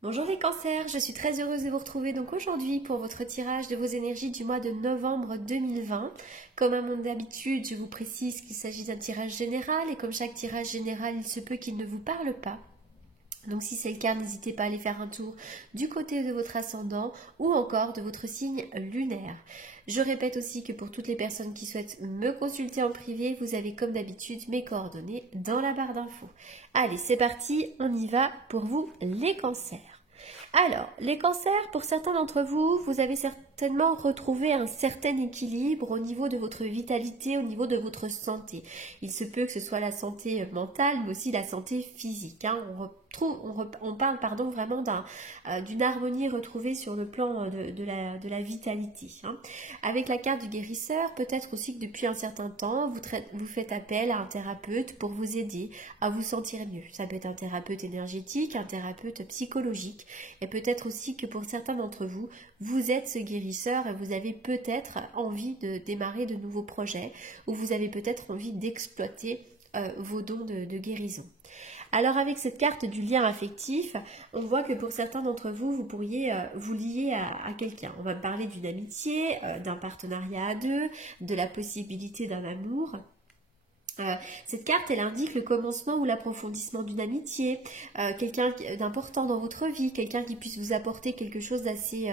Bonjour les cancers, je suis très heureuse de vous retrouver donc aujourd'hui pour votre tirage de vos énergies du mois de novembre 2020. Comme à mon habitude, je vous précise qu'il s'agit d'un tirage général et comme chaque tirage général, il se peut qu'il ne vous parle pas. Donc si c'est le cas, n'hésitez pas à aller faire un tour du côté de votre ascendant ou encore de votre signe lunaire. Je répète aussi que pour toutes les personnes qui souhaitent me consulter en privé, vous avez comme d'habitude mes coordonnées dans la barre d'infos. Allez, c'est parti, on y va pour vous les cancers. Alors, les cancers, pour certains d'entre vous, vous avez certainement retrouvé un certain équilibre au niveau de votre vitalité, au niveau de votre santé. Il se peut que ce soit la santé mentale, mais aussi la santé physique. On parle vraiment d'une harmonie retrouvée sur le plan de la vitalité. Avec la carte du guérisseur, peut-être aussi que depuis un certain temps, vous faites appel à un thérapeute pour vous aider à vous sentir mieux. Ça peut être un thérapeute énergétique, un thérapeute psychologique. Et peut-être aussi que pour certains d'entre vous, vous êtes ce guérisseur et vous avez peut-être envie de démarrer de nouveaux projets ou vous avez peut-être envie d'exploiter vos dons de guérison. Alors avec cette carte du lien affectif, on voit que pour certains d'entre vous, vous pourriez vous lier à quelqu'un. On va parler d'une amitié, d'un partenariat à deux, de la possibilité d'un amour. Cette carte, elle indique le commencement ou l'approfondissement d'une amitié, quelqu'un d'important dans votre vie, quelqu'un qui puisse vous apporter quelque chose d'assez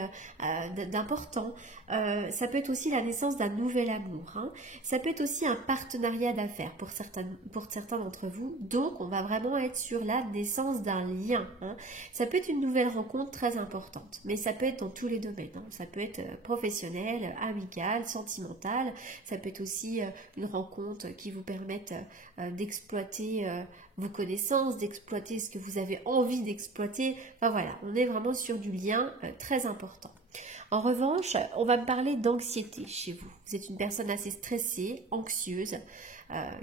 d'important. Ça peut être aussi la naissance d'un nouvel amour. Ça peut être aussi un partenariat d'affaires pour certains d'entre vous. Donc, on va vraiment être sur la naissance d'un lien. Ça peut être une nouvelle rencontre très importante, mais ça peut être dans tous les domaines. Ça peut être professionnel, amical, sentimental. Ça peut être aussi une rencontre qui vous permet d'exploiter vos connaissances, d'exploiter ce que vous avez envie d'exploiter. Enfin voilà, on est vraiment sur du lien très important. En revanche, on va me parler d'anxiété chez vous. Vous êtes une personne assez stressée, anxieuse.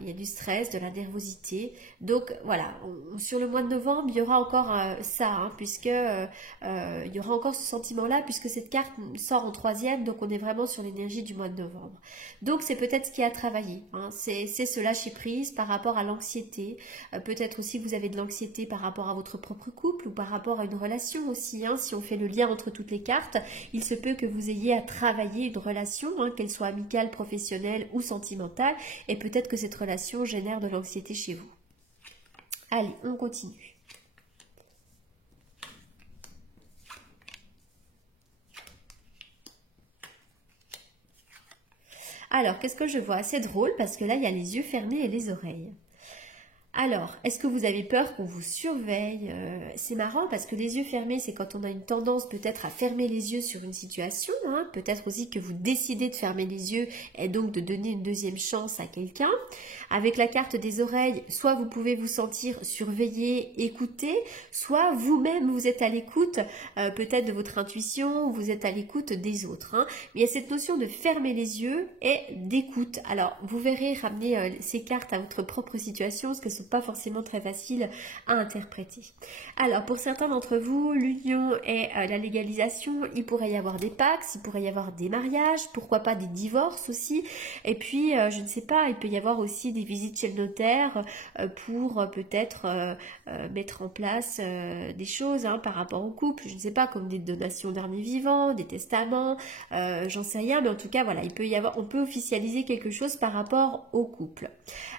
Il y a du stress, de la nervosité. Donc voilà, sur le mois de novembre, il y aura encore ça, puisque il y aura encore ce sentiment-là, puisque cette carte sort en troisième, donc on est vraiment sur l'énergie du mois de novembre. Donc c'est peut-être ce qui a travaillé, c'est ce lâcher prise par rapport à l'anxiété. Peut-être aussi que vous avez de l'anxiété par rapport à votre propre couple ou par rapport à une relation aussi. Si on fait le lien entre toutes les cartes, il se peut que vous ayez à travailler une relation, qu'elle soit amicale, professionnelle ou sentimentale, et peut-être que cette relation génère de l'anxiété chez vous. Allez, on continue. Alors, qu'est-ce que je vois? C'est drôle parce que là, il y a les yeux fermés et les oreilles. Alors, est-ce que vous avez peur qu'on vous surveille? C'est marrant parce que les yeux fermés, c'est quand on a une tendance peut-être à fermer les yeux sur une situation. Peut-être aussi que vous décidez de fermer les yeux et donc de donner une deuxième chance à quelqu'un. Avec la carte des oreilles, soit vous pouvez vous sentir surveillé, écouté, soit vous-même vous êtes à l'écoute peut-être de votre intuition, ou vous êtes à l'écoute des autres. Mais il y a cette notion de fermer les yeux et d'écoute. Alors, vous verrez ramener ces cartes à votre propre situation parce qu'elles pas forcément très facile à interpréter. Alors pour certains d'entre vous, l'union et la légalisation, il pourrait y avoir des pax, il pourrait y avoir des mariages, pourquoi pas des divorces aussi, et puis je ne sais pas, il peut y avoir aussi des visites chez le notaire pour peut-être mettre en place des choses par rapport au couple, je ne sais pas, comme des donations d'armes vivantes, des testaments, j'en sais rien, mais en tout cas voilà, on peut officialiser quelque chose par rapport au couple.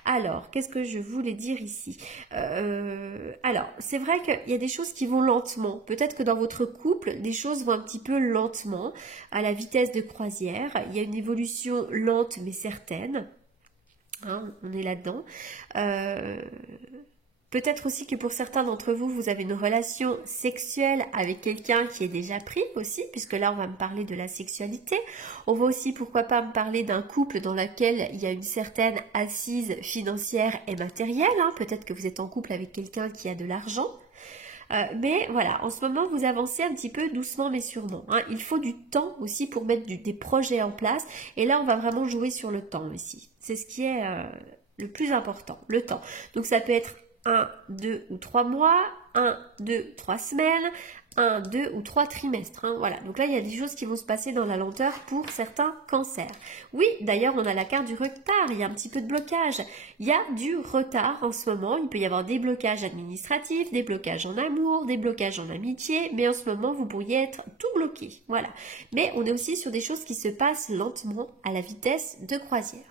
Alors, qu'est-ce que je voulais dire ici? Alors, c'est vrai qu'il y a des choses qui vont lentement. Peut-être que dans votre couple, les choses vont un petit peu lentement, à la vitesse de croisière. Il y a une évolution lente mais certaine. On est là-dedans. Peut-être aussi que pour certains d'entre vous, vous avez une relation sexuelle avec quelqu'un qui est déjà pris aussi, puisque là, on va me parler de la sexualité. On va aussi, pourquoi pas, me parler d'un couple dans lequel il y a une certaine assise financière et matérielle. Peut-être que vous êtes en couple avec quelqu'un qui a de l'argent. Mais voilà, en ce moment, vous avancez un petit peu doucement mais sûrement. Il faut du temps aussi pour mettre des projets en place. Et là, on va vraiment jouer sur le temps ici. C'est ce qui est le plus important, le temps. Donc, ça peut être 1, 2 ou 3 mois, 1, 2, 3 semaines, 1, 2 ou 3 trimestres. Hein, voilà, donc là, il y a des choses qui vont se passer dans la lenteur pour certains cancers. Oui, d'ailleurs, on a la carte du retard, il y a un petit peu de blocage. Il y a du retard en ce moment, il peut y avoir des blocages administratifs, des blocages en amour, des blocages en amitié, mais en ce moment, vous pourriez être tout bloqué. Voilà. Mais on est aussi sur des choses qui se passent lentement à la vitesse de croisière.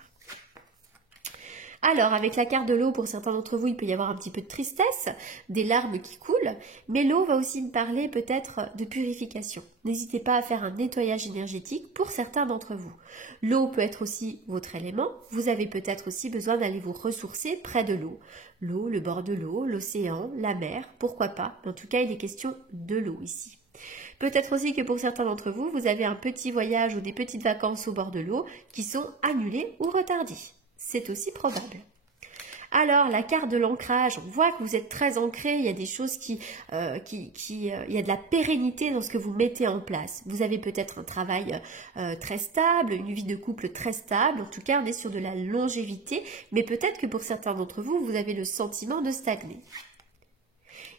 Alors, avec la carte de l'eau, pour certains d'entre vous, il peut y avoir un petit peu de tristesse, des larmes qui coulent, mais l'eau va aussi me parler peut-être de purification. N'hésitez pas à faire un nettoyage énergétique pour certains d'entre vous. L'eau peut être aussi votre élément, vous avez peut-être aussi besoin d'aller vous ressourcer près de l'eau. L'eau, le bord de l'eau, l'océan, la mer, pourquoi pas, en tout cas il est question de l'eau ici. Peut-être aussi que pour certains d'entre vous, vous avez un petit voyage ou des petites vacances au bord de l'eau qui sont annulées ou retardées. C'est aussi probable. Alors, la carte de l'ancrage, on voit que vous êtes très ancré, il y a des choses il y a de la pérennité dans ce que vous mettez en place. Vous avez peut-être un travail très stable, une vie de couple très stable, en tout cas on est sur de la longévité, mais peut-être que pour certains d'entre vous, vous avez le sentiment de stagner.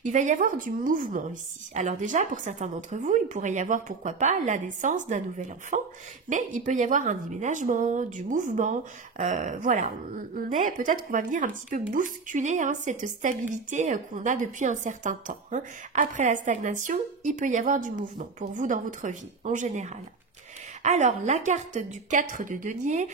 Il va y avoir du mouvement ici. Alors déjà, pour certains d'entre vous, il pourrait y avoir, pourquoi pas, la naissance d'un nouvel enfant, mais il peut y avoir un déménagement, du mouvement. Voilà, peut-être qu'on va venir un petit peu bousculer cette stabilité qu'on a depuis un certain temps. Hein. Après la stagnation, il peut y avoir du mouvement pour vous dans votre vie, en général. Alors, la carte du 4 de denier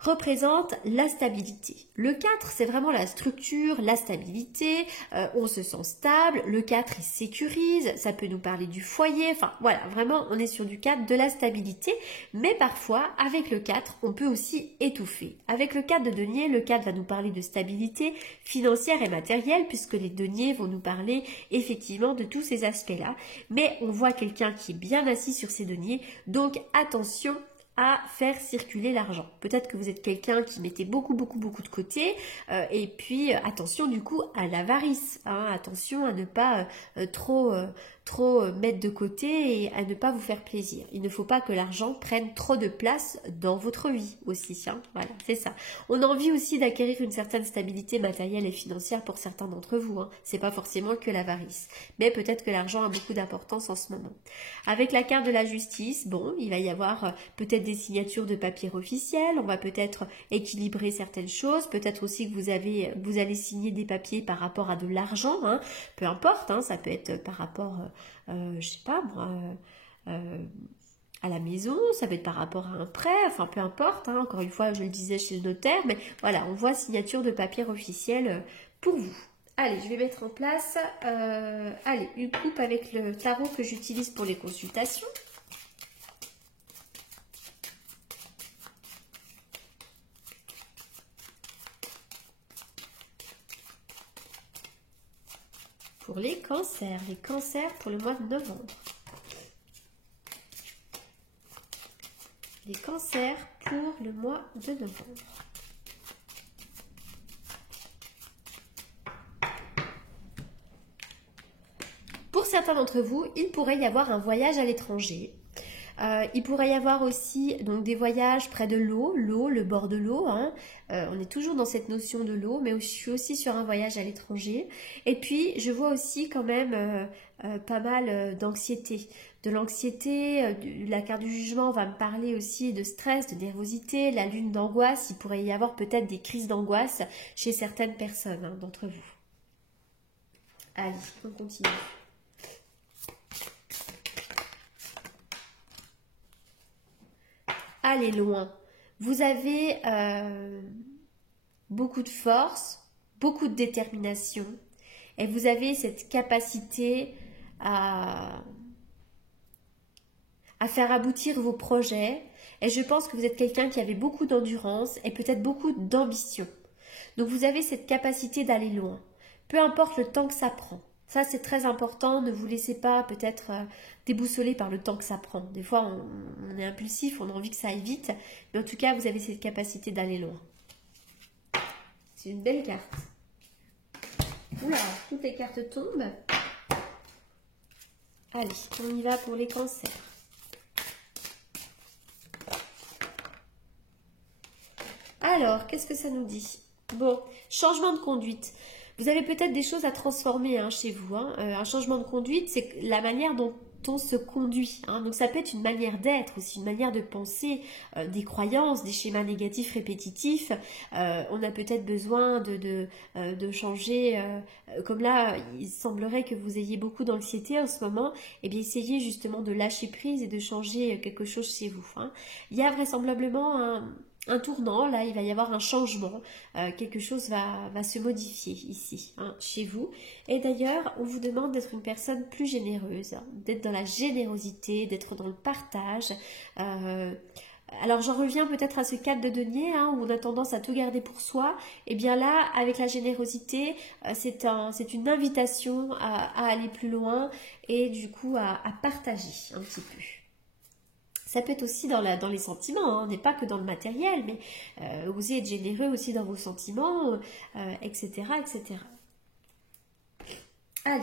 représente la stabilité. Le 4, c'est vraiment la structure, la stabilité, on se sent stable, le 4, il sécurise, ça peut nous parler du foyer, enfin voilà, vraiment on est sur du 4, de la stabilité, mais parfois avec le 4, on peut aussi étouffer. Avec le 4 de denier, le 4 va nous parler de stabilité financière et matérielle, puisque les deniers vont nous parler effectivement de tous ces aspects-là, mais on voit quelqu'un qui est bien assis sur ses deniers, donc attention à faire circuler l'argent. Peut-être que vous êtes quelqu'un qui mettait beaucoup de côté et puis attention du coup à l'avarice, hein, attention à ne pas trop mettre de côté et à ne pas vous faire plaisir. Il ne faut pas que l'argent prenne trop de place dans votre vie aussi, hein. Voilà, c'est ça. On a envie aussi d'acquérir une certaine stabilité matérielle et financière pour certains d'entre vous, hein. C'est pas forcément que l'avarice, mais peut-être que l'argent a beaucoup d'importance en ce moment. Avec la carte de la justice, bon, il va y avoir peut-être des signatures de papiers officiels, on va peut-être équilibrer certaines choses, peut-être aussi que vous allez signer des papiers par rapport à de l'argent, hein, peu importe, hein, ça peut être par rapport, je sais pas moi, à la maison, ça peut être par rapport à un prêt, enfin peu importe, hein, encore une fois je le disais chez le notaire, mais voilà, on voit signature de papiers officiels pour vous. Allez, je vais mettre en place, une coupe avec le tarot que j'utilise pour les consultations. Pour les cancers pour le mois de novembre. Les cancers pour le mois de novembre. Pour certains d'entre vous, il pourrait y avoir un voyage à l'étranger. Il pourrait y avoir aussi donc des voyages près de l'eau, le bord de l'eau, hein. On est toujours dans cette notion de l'eau, mais je suis aussi sur un voyage à l'étranger. Et puis, je vois aussi quand même pas mal d'anxiété. De l'anxiété, la carte du jugement va me parler aussi de stress, de nervosité, la lune d'angoisse. Il pourrait y avoir peut-être des crises d'angoisse chez certaines personnes, hein, d'entre vous. Allez, on continue. Allez loin. Vous avez beaucoup de force, beaucoup de détermination et vous avez cette capacité à faire aboutir vos projets. Et je pense que vous êtes quelqu'un qui avait beaucoup d'endurance et peut-être beaucoup d'ambition. Donc vous avez cette capacité d'aller loin, peu importe le temps que ça prend. Ça, c'est très important, ne vous laissez pas peut-être déboussoler par le temps que ça prend. Des fois, on est impulsif, on a envie que ça aille vite, mais en tout cas, vous avez cette capacité d'aller loin. C'est une belle carte. Oula, toutes les cartes tombent. Allez, on y va pour les cancers. Alors, qu'est-ce que ça nous dit? Bon, changement de conduite. Vous avez peut-être des choses à transformer hein, chez vous. Hein. Un changement de conduite, c'est la manière dont on se conduit. Hein. Donc ça peut être une manière d'être, aussi une manière de penser, des croyances, des schémas négatifs répétitifs. On a peut-être besoin de changer. Comme là, il semblerait que vous ayez beaucoup d'anxiété en ce moment. Eh bien, essayez justement de lâcher prise et de changer quelque chose chez vous. Hein. Il y a vraisemblablement un tournant, là, il va y avoir un changement, quelque chose va se modifier ici, hein, chez vous. Et d'ailleurs, on vous demande d'être une personne plus généreuse, hein, d'être dans la générosité, d'être dans le partage. Alors j'en reviens peut-être à ce cadre de denier hein, où on a tendance à tout garder pour soi. Et bien là, avec la générosité, c'est une invitation à aller plus loin et du coup à partager un petit peu. Ça peut être aussi dans les sentiments, hein. On n'est pas que dans le matériel, mais osez être généreux aussi dans vos sentiments, etc., etc. Allez,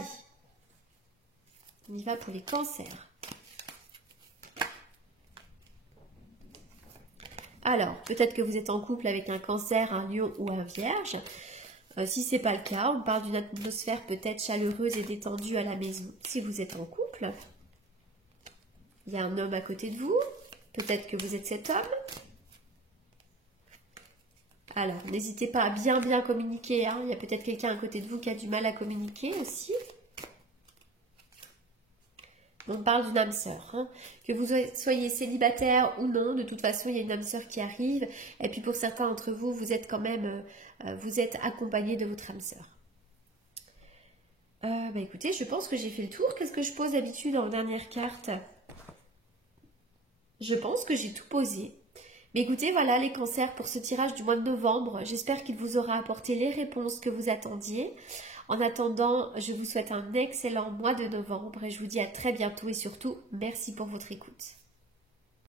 on y va pour les cancers. Alors, peut-être que vous êtes en couple avec un cancer, un lion ou un vierge. Si ce n'est pas le cas, on parle d'une atmosphère peut-être chaleureuse et détendue à la maison. Si vous êtes en couple, il y a un homme à côté de vous. Peut-être que vous êtes cet homme. Alors, n'hésitez pas à bien communiquer. Hein. Il y a peut-être quelqu'un à côté de vous qui a du mal à communiquer aussi. On parle d'une âme sœur. Hein. Que vous soyez célibataire ou non, de toute façon, il y a une âme sœur qui arrive. Et puis pour certains d'entre vous, vous êtes quand même, vous êtes accompagné de votre âme sœur. Écoutez, je pense que j'ai fait le tour. Qu'est-ce que je pose d'habitude en dernière carte? Je pense que j'ai tout posé. Mais écoutez, voilà les cancers pour ce tirage du mois de novembre. J'espère qu'il vous aura apporté les réponses que vous attendiez. En attendant, je vous souhaite un excellent mois de novembre et je vous dis à très bientôt et surtout, merci pour votre écoute.